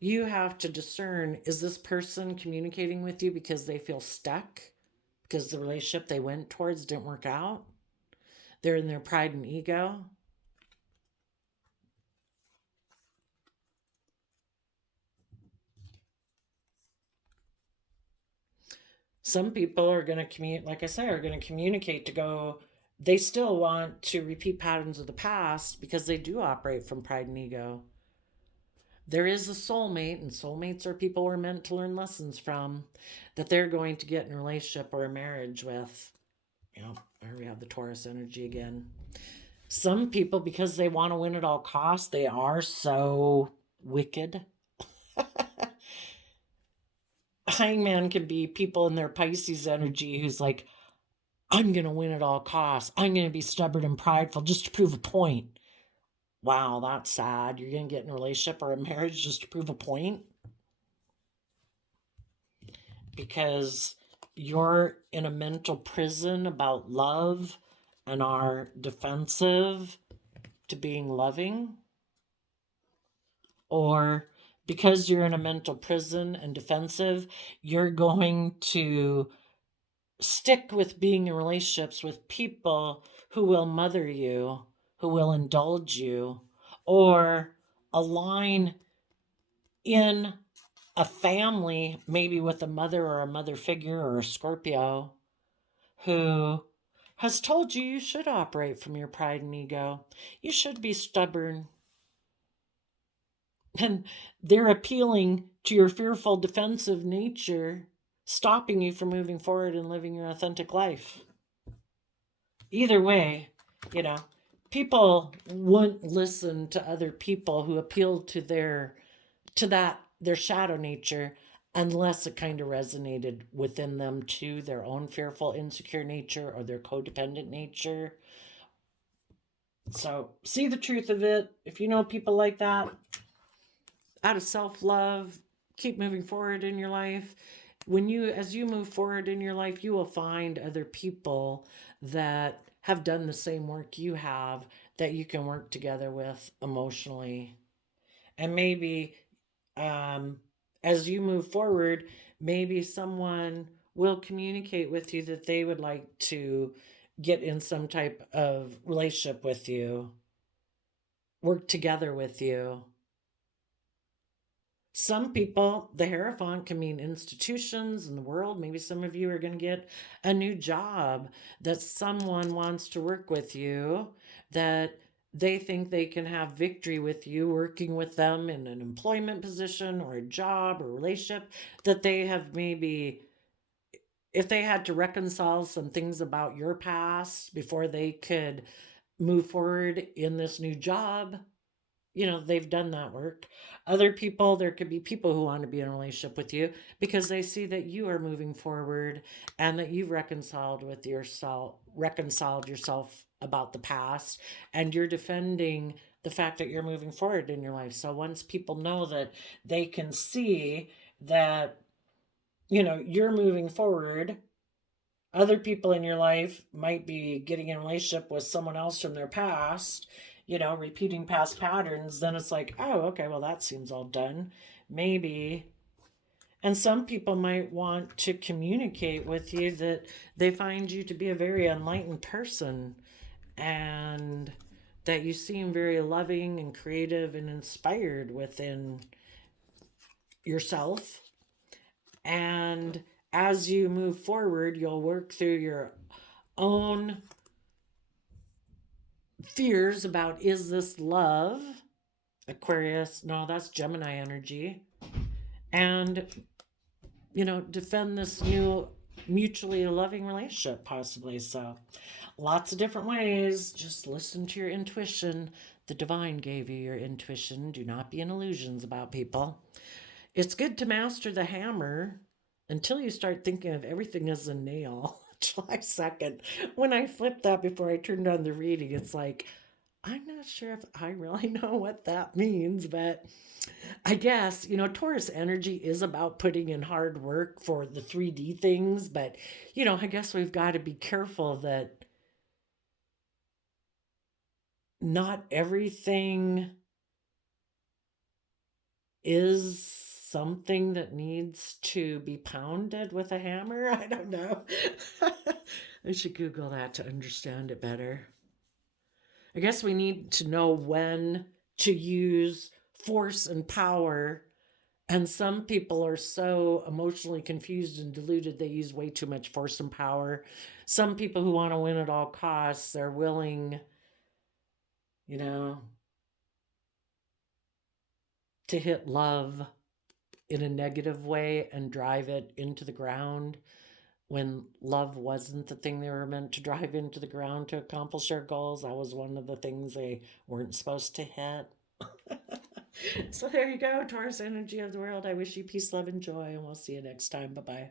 you have to discern, is this person communicating with you because they feel stuck? Because the relationship they went towards didn't work out? They're in their pride and ego? Some people are going to communicate, like I say, are going to communicate to go, they still want to repeat patterns of the past because they do operate from pride and ego. There is a soulmate, and soulmates are people we're meant to learn lessons from, that they're going to get in a relationship or a marriage with. Here we have the Taurus energy again. Some people, because they want to win at all costs, they are so wicked. Hangman can be people in their Pisces energy who's like, I'm going to win at all costs. I'm going to be stubborn and prideful just to prove a point. Wow, that's sad. You're going to get in a relationship or a marriage just to prove a point? Because you're in a mental prison about love and are defensive to being loving? Or because you're in a mental prison and defensive, you're going to stick with being in relationships with people who will mother you, who will indulge you, or align in a family, maybe with a mother or a mother figure or a Scorpio, who has told you you should operate from your pride and ego. You should be stubborn. And they're appealing to your fearful, defensive nature, stopping you from moving forward and living your authentic life. Either way, people wouldn't listen to other people who appeal to their shadow nature unless it kind of resonated within them too, their own fearful, insecure nature or their codependent nature. So see the truth of it. If you know people like that, out of self-love, keep moving forward in your life. As you move forward in your life, you will find other people that have done the same work you have, that you can work together with emotionally. And maybe as you move forward, maybe someone will communicate with you that they would like to get in some type of relationship with you, work together with you. Some people, the Hierophant can mean institutions in the world. Maybe some of you are going to get a new job, that someone wants to work with you, that they think they can have victory with you working with them in an employment position or a job or relationship that they have maybe, if they had to reconcile some things about your past before they could move forward in this new job, they've done that work. Other people, there could be people who want to be in a relationship with you because they see that you are moving forward and that you've reconciled yourself about the past, and you're defending the fact that you're moving forward in your life. So once people know that, they can see that, you're moving forward. Other people in your life might be getting in a relationship with someone else from their past, repeating past patterns. Then it's like, oh, okay, well, that seems all done. Maybe. And some people might want to communicate with you that they find you to be a very enlightened person, and that you seem very loving and creative and inspired within yourself. And as you move forward, you'll work through your own fears about, is this love? Aquarius, no, that's Gemini energy. And, defend this new mutually loving relationship, possibly. So, lots of different ways. Just listen to your intuition. The divine gave you your intuition. Do not be in illusions about people. It's good to master the hammer until you start thinking of everything as a nail. July 2nd. When I flipped that before I turned on the reading, it's like, I'm not sure if I really know what that means, but I guess, Taurus energy is about putting in hard work for the 3D things, but, I guess we've got to be careful that not everything is something that needs to be pounded with a hammer. I don't know. I should Google that to understand it better. I guess we need to know when to use force and power. And some people are so emotionally confused and deluded, they use way too much force and power. Some people who want to win at all costs, they're willing, to hit love in a negative way and drive it into the ground when love wasn't the thing they were meant to drive into the ground to accomplish their goals. That was one of the things they weren't supposed to hit. So there you go, Taurus energy of the world. I wish you peace, love, and joy, and we'll see you next time. Bye-bye.